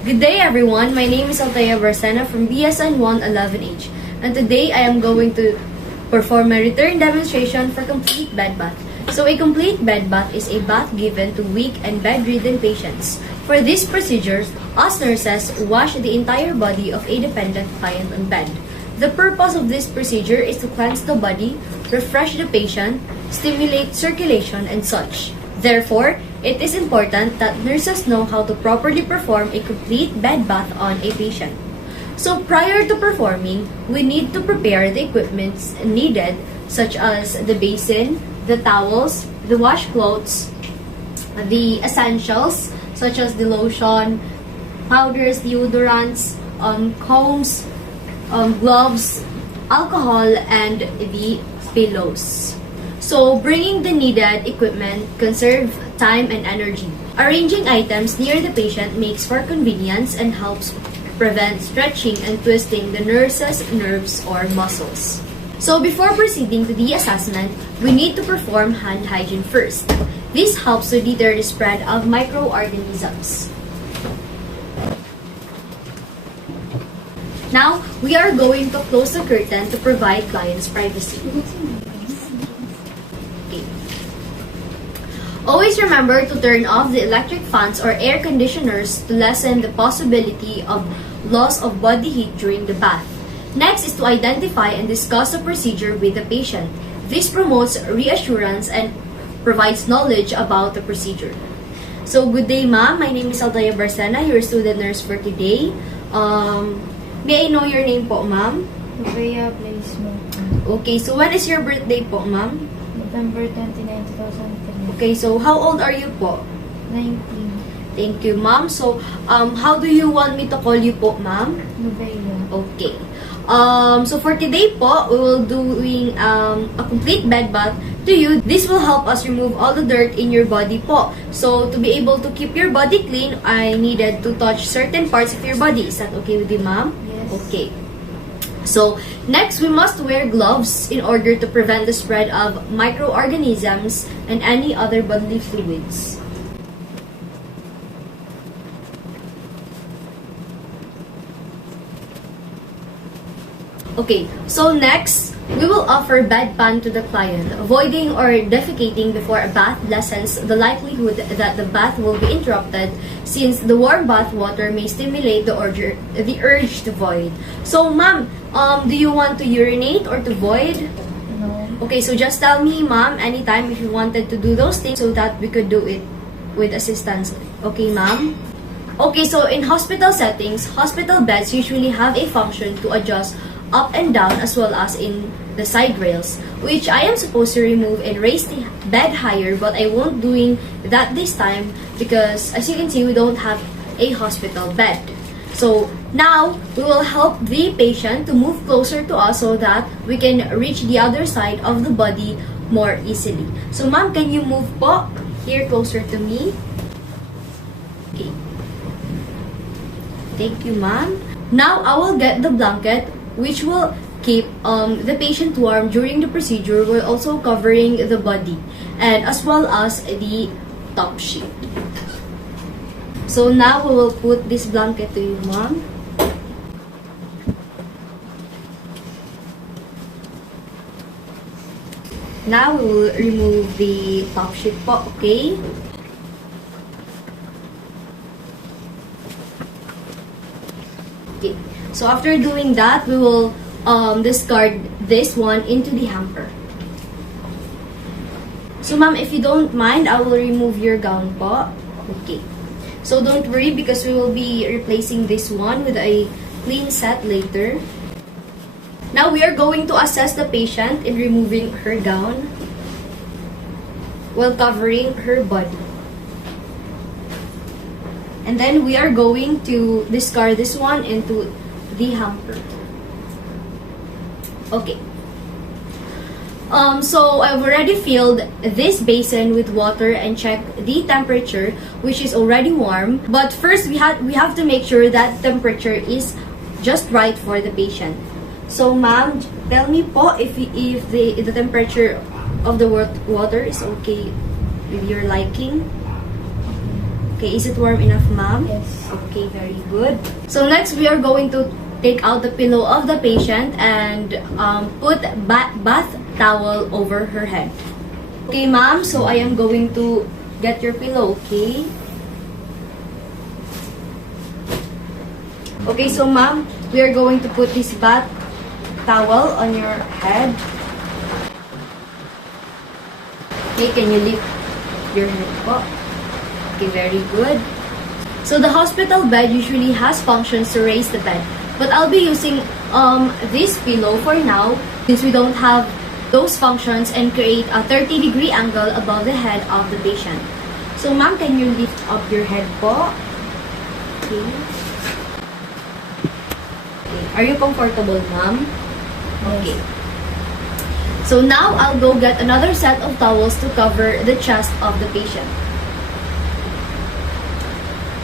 Good day everyone, my name is Altaya Barsena from BSN 111H, and today I am going to perform a return demonstration for complete bed bath. So a complete bed bath is a bath given to weak and bedridden patients. For this procedure, us nurses wash the entire body of a dependent client on bed. The purpose of this procedure is to cleanse the body, refresh the patient, stimulate circulation, and such. Therefore, it is important that nurses know how to properly perform a complete bed bath on a patient. So prior to performing, we need to prepare the equipments needed such as the basin, the towels, the washcloths, the essentials such as the lotion, powders, deodorants, combs, gloves, alcohol, and the pillows. So, bringing the needed equipment conserve time and energy. Arranging items near the patient makes for convenience and helps prevent stretching and twisting the nurse's nerves or muscles. So, before proceeding to the assessment, we need to perform hand hygiene first. This helps to deter the spread of microorganisms. Now, we are going to close the curtain to provide clients privacy. Always remember to turn off the electric fans or air conditioners to lessen the possibility of loss of body heat during the bath. Next is to identify and discuss the procedure with the patient. This promotes reassurance and provides knowledge about the procedure. So, good day ma'am. My name is Altaya Barsena, your student nurse for today. May I know your name po ma'am? Rhea Place mo. Okay, so when is your birthday po ma'am? November 29, 2003. Okay, so how old are you po? 19. Thank you, ma'am. So, how do you want me to call you po, ma'am? Novella. Okay. So for today po, we will doing a complete bed bath to you. This will help us remove all the dirt in your body po. So to be able to keep your body clean, I needed to touch certain parts of your body. Is that okay with you, ma'am? Yes. Okay. So, next, we must wear gloves in order to prevent the spread of microorganisms and any other bodily fluids. Okay, so next, we will offer bedpan to the client. Avoiding or defecating before a bath lessens the likelihood that the bath will be interrupted since the warm bath water may stimulate the urge to void. So, ma'am, do you want to urinate or to void? No. Okay, so just tell me, ma'am, anytime if you wanted to do those things so that we could do it with assistance. Okay, ma'am? Okay, so in hospital settings, hospital beds usually have a function to adjust up and down as well as in the side rails, which I am supposed to remove and raise the bed higher, but I won't doing that this time because as you can see, we don't have a hospital bed. So now, we will help the patient to move closer to us so that we can reach the other side of the body more easily. So ma'am, can you move po here closer to me? Okay. Thank you, ma'am. Now, I will get the blanket which will keep the patient warm during the procedure while also covering the body and as well as the top sheet. So now we will put this blanket to you, ma'am. Now we will remove the top sheet po, okay? Okay. So after doing that, we will discard this one into the hamper. So ma'am, if you don't mind, I will remove your gown po. Okay. So don't worry because we will be replacing this one with a clean set later. Now we are going to assess the patient in removing her gown while covering her body. And then we are going to discard this one into the hamper. Okay. So I've already filled this basin with water and checked the temperature, which is already warm. But first, we have to make sure that temperature is just right for the patient. So, ma'am, tell me po if the temperature of the water is okay with your liking. Okay, is it warm enough, ma'am? Yes. Okay, very good. So next, we are going to take out the pillow of the patient and put bath towel over her head. Okay, ma'am, so I am going to get your pillow, okay? Okay, so ma'am, we are going to put this bath towel on your head. Okay, can you lift your head po? Okay, very good. So the hospital bed usually has functions to raise the bed, but I'll be using this pillow for now since we don't have those functions and create a 30-degree angle above the head of the patient. So ma'am, can you lift up your head po? Okay. Are you comfortable, ma'am? Okay. So now I'll go get another set of towels to cover the chest of the patient.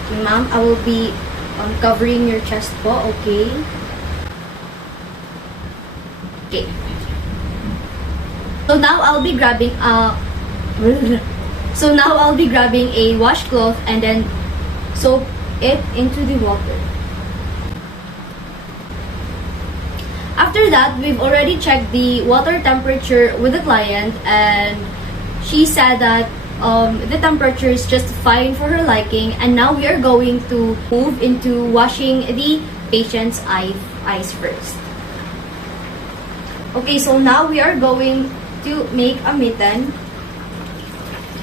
Okay, ma'am, I will be covering your chest po, okay? Okay. So now I'll be grabbing a washcloth and then soak it into the water. After that, we've already checked the water temperature with the client and she said that the temperature is just fine for her liking, and now we are going to move into washing the patient's eyes first. Okay, so now we are going to make a mitten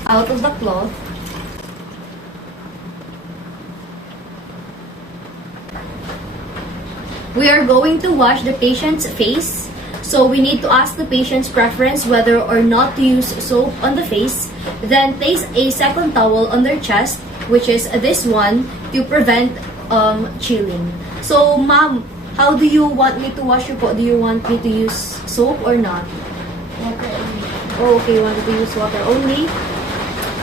out of the cloth. We are going to wash the patient's face. So we need to ask the patient's preference whether or not to use soap on the face. Then place a second towel on their chest, which is this one, to prevent chilling. So ma'am, how do you want me to wash you po? Do you want me to use soap or not? Water only. Oh, okay, you wanted to use water only.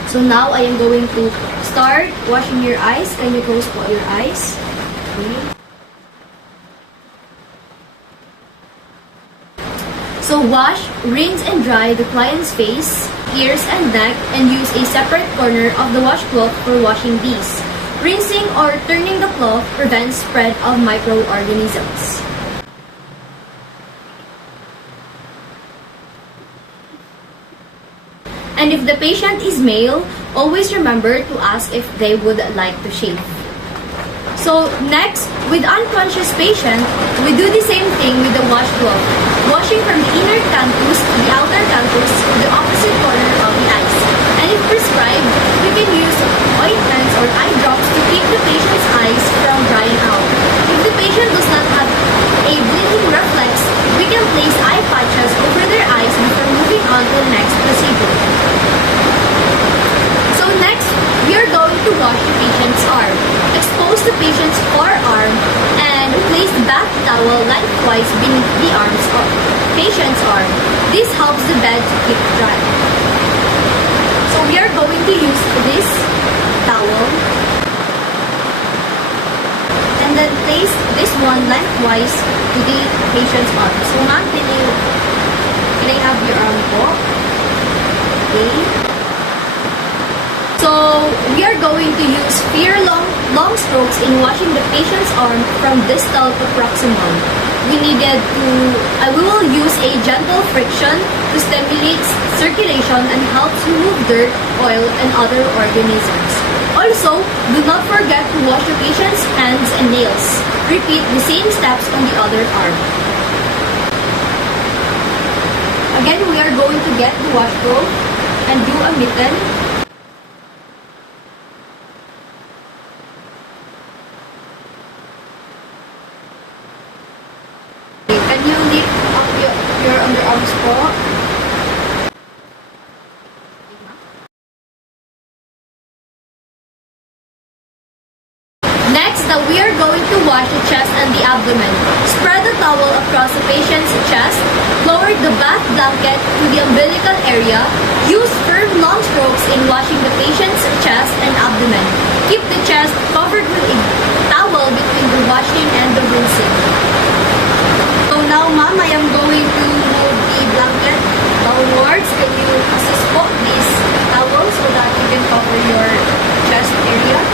So now I am going to start washing your eyes. Can you close po your eyes? Okay. So wash, rinse, and dry the client's face, ears, and neck, and use a separate corner of the washcloth for washing these. Rinsing or turning the cloth prevents spread of microorganisms. And if the patient is male, always remember to ask if they would like to shave. So next, with unconscious patient, we do the same thing with the washcloth, washing from the inner canthus to the outer canthus to the opposite corner of the eyes. And if prescribed, we can use ointments or eye drops to keep the patient's eyes from drying out. If the patient does not have a bleeding reflex, we can place eye patches over their eyes before moving on to the next procedure. So next, we are going to wash the patient's arm. Expose the patient's forearm and place the bath towel lengthwise beneath the arms of patient's arm. This helps the bed to keep dry. So we are going to use this towel and then place this one lengthwise to the patient's arm. So ma'am, can I have your arm po? Okay. So, we are going to use long strokes in washing the patient's arm from distal to proximal. We will use a gentle friction to stimulate circulation and helps remove dirt, oil, and other organisms. Also, do not forget to wash the patient's hands and nails. Repeat the same steps on the other arm. Again, we are going to get the washcloth and do a mitten. Can you lift up your underarms po? Next, we are going to wash the chest and the abdomen. Spread the towel across the patient's chest. Lower the bath blanket to the umbilical area. Use firm long strokes in washing the patient's chest and abdomen. Keep the chest covered with a towel between the washing and the rinsing. So now, ma'am, I am going to move the blanket downwards. Can you assist po this towel so that you can cover your chest area?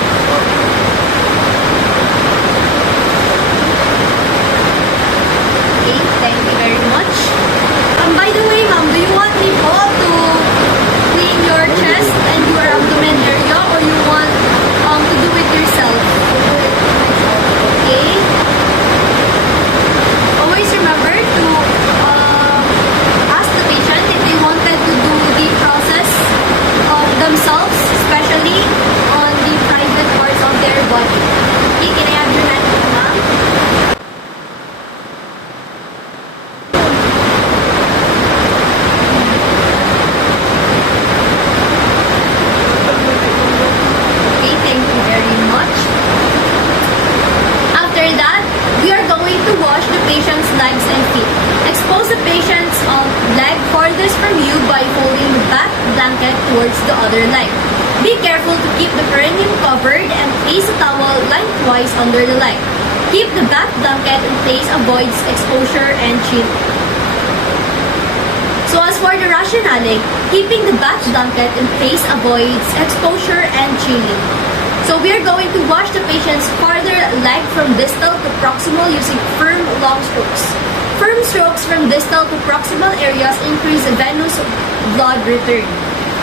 to wash the patient's legs and feet. Expose the patient's leg farthest from you by folding the back blanket towards the other leg. Be careful to keep the perineum covered and place a towel lengthwise under the leg. Keep the back blanket in place avoids exposure and chilling. So as for the rationale, keeping the back blanket in place avoids exposure and chilling. So we are going to wash the patient's farther leg from distal to proximal using firm, long strokes. Firm strokes from distal to proximal areas increase the venous blood return.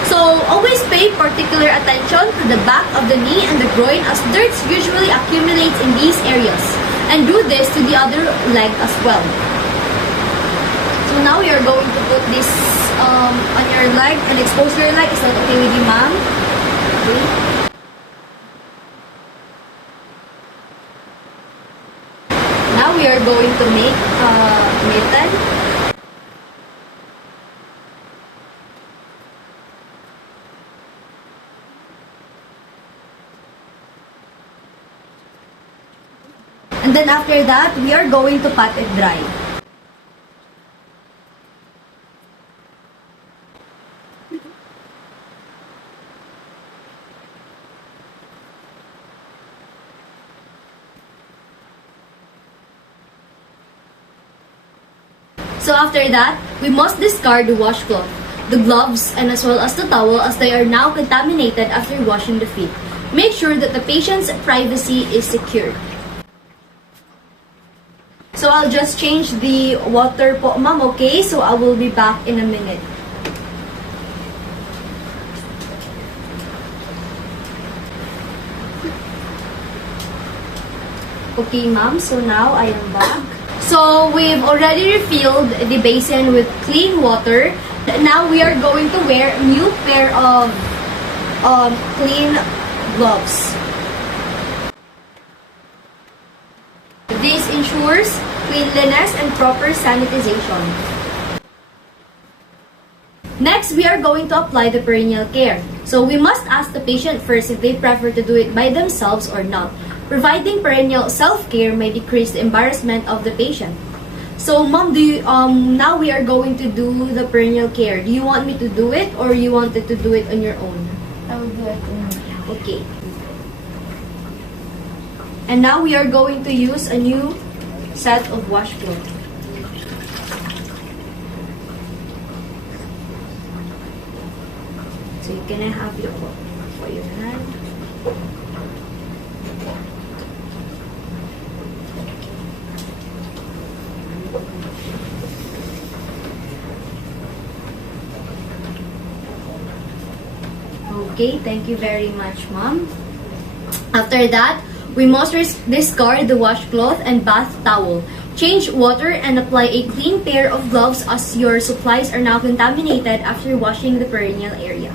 So always pay particular attention to the back of the knee and the groin as dirt usually accumulates in these areas. And do this to the other leg as well. So now we are going to put this on your leg and expose your leg. Is that okay with you, ma'am? Okay. Now we are going to make mitten. And then after that, we are going to pat it dry. So after that, we must discard the washcloth, the gloves, and as well as the towel as they are now contaminated after washing the feet. Make sure that the patient's privacy is secured. So I'll just change the water po, ma'am, okay? So I will be back in a minute. Okay, ma'am, so now I am back. So we've already refilled the basin with clean water. Now we are going to wear a new pair of clean gloves. This ensures cleanliness and proper sanitization. Next, we are going to apply the perineal care. So we must ask the patient first if they prefer to do it by themselves or not. Providing perineal self-care may decrease the embarrassment of the patient. So, ma'am, now we are going to do the perineal care. Do you want me to do it or you wanted to do it on your own? I will do it. Okay. And now we are going to use a new set of washcloth. So you can have your for your hand. Okay, thank you very much, ma'am. After that, we must discard the washcloth and bath towel. Change water and apply a clean pair of gloves as your supplies are now contaminated after washing the perineal area.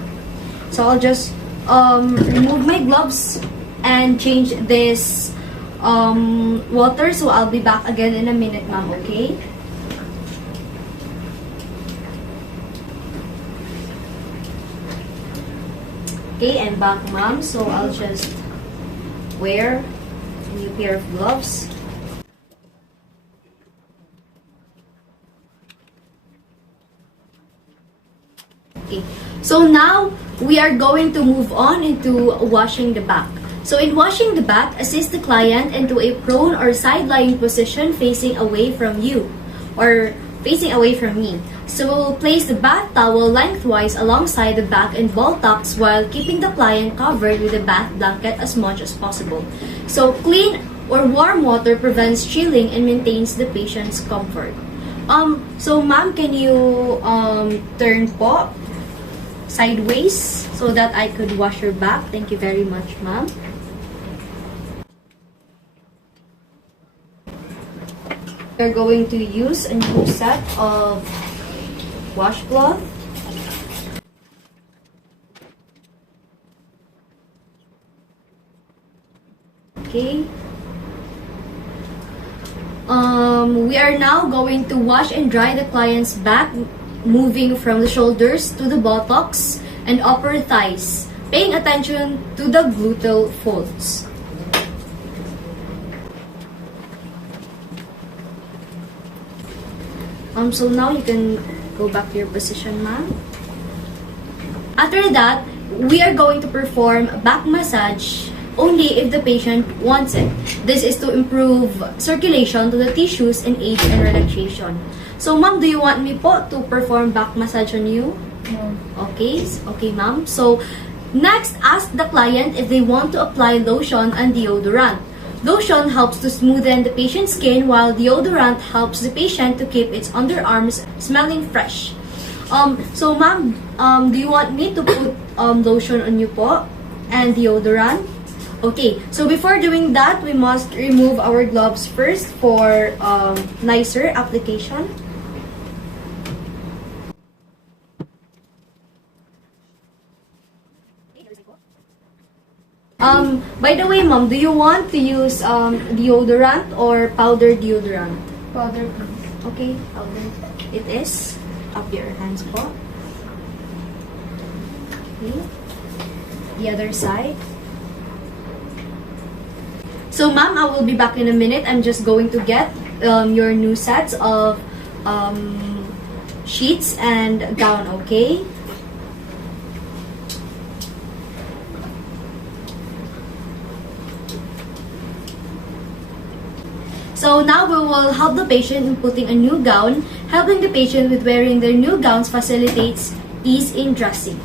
So I'll just remove my gloves and change this water. So I'll be back again in a minute, ma'am, okay? Okay, and back, ma'am. So I'll just wear a new pair of gloves. Okay, so now we are going to move on into washing the back. So in washing the back, assist the client into a prone or side-lying position facing away from you or facing away from me. So we'll place the bath towel lengthwise alongside the back and buttocks while keeping the client covered with a bath blanket as much as possible. So clean or warm water prevents chilling and maintains the patient's comfort. So ma'am, can you turn po sideways so that I could wash your back? Thank you very much, ma'am. We're going to use a new set of washcloth. Okay. We are now going to wash and dry the client's back, moving from the shoulders to the buttocks and upper thighs, paying attention to the gluteal folds. So now you can go back to your position, ma'am. After that, we are going to perform back massage only if the patient wants it. This is to improve circulation to the tissues and aid in relaxation. So, ma'am, do you want me po to perform back massage on you? No. Okay, okay, ma'am. So, next, ask the client if they want to apply lotion and deodorant. Lotion helps to smoothen the patient's skin, while deodorant helps the patient to keep its underarms smelling fresh. So, ma'am, do you want me to put lotion on you po and deodorant? Okay, so before doing that, we must remove our gloves first for nicer application. By the way, ma'am, do you want to use deodorant or powder deodorant? Powder, please. Okay, powder. It is. Up your hands po. Okay. The other side. So, ma'am, I will be back in a minute. I'm just going to get your new sets of sheets and gown, okay? So now we will help the patient in putting a new gown. Helping the patient with wearing their new gowns facilitates ease in dressing.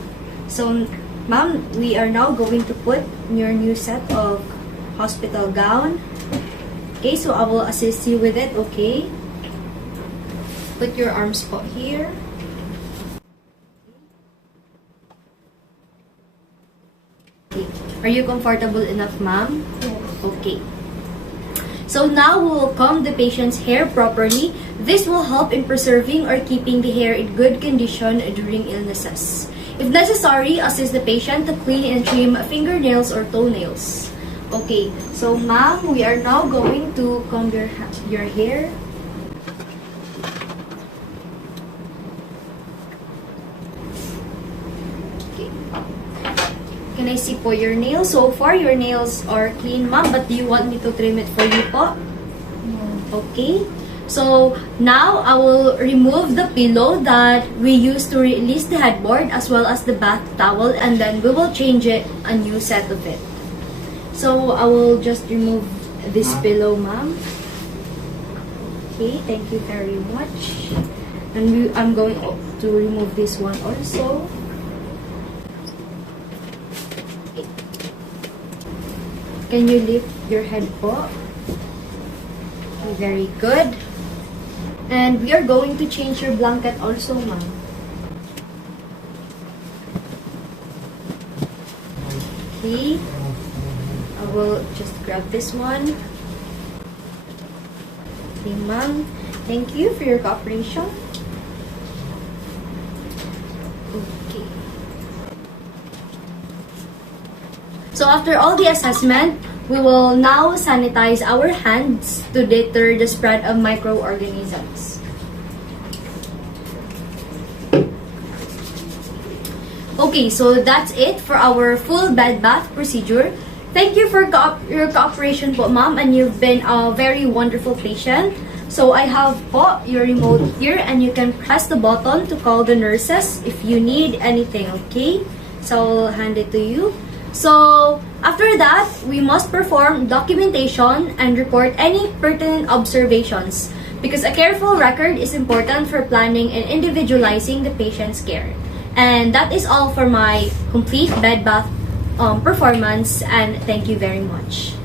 So, ma'am, we are now going to put your new set of hospital gown. Okay, so I will assist you with it, okay? Put your arms po here. Okay. Are you comfortable enough, ma'am? Yes. Okay. So now we will comb the patient's hair properly. This will help in preserving or keeping the hair in good condition during illnesses. If necessary, assist the patient to clean and trim fingernails or toenails. Okay, so ma'am, we are now going to comb your hair. Okay. Can I see po your nails? So far, your nails are clean, ma'am, but do you want me to trim it for you po? No. Okay. So now I will remove the pillow that we used to release the headboard as well as the bath towel, and then we will change it a new set of it. So I will just remove this pillow, ma'am. Okay, thank you very much. And I'm going to remove this one also. Okay. Can you lift your head po? Okay, very good. And we are going to change your blanket also, ma'am. Okay. I will just grab this one. Okay, ma'am. Thank you for your cooperation. Okay. So after all the assessment, we will now sanitize our hands to deter the spread of microorganisms. Okay, so that's it for our full bed bath procedure. Thank you for your cooperation po, ma'am, and you've been a very wonderful patient. So I have po your remote here, and you can press the button to call the nurses if you need anything, okay? So I'll hand it to you. So after that, we must perform documentation and report any pertinent observations, because a careful record is important for planning and individualizing the patient's care. And that is all for my complete bed bath performance, and thank you very much.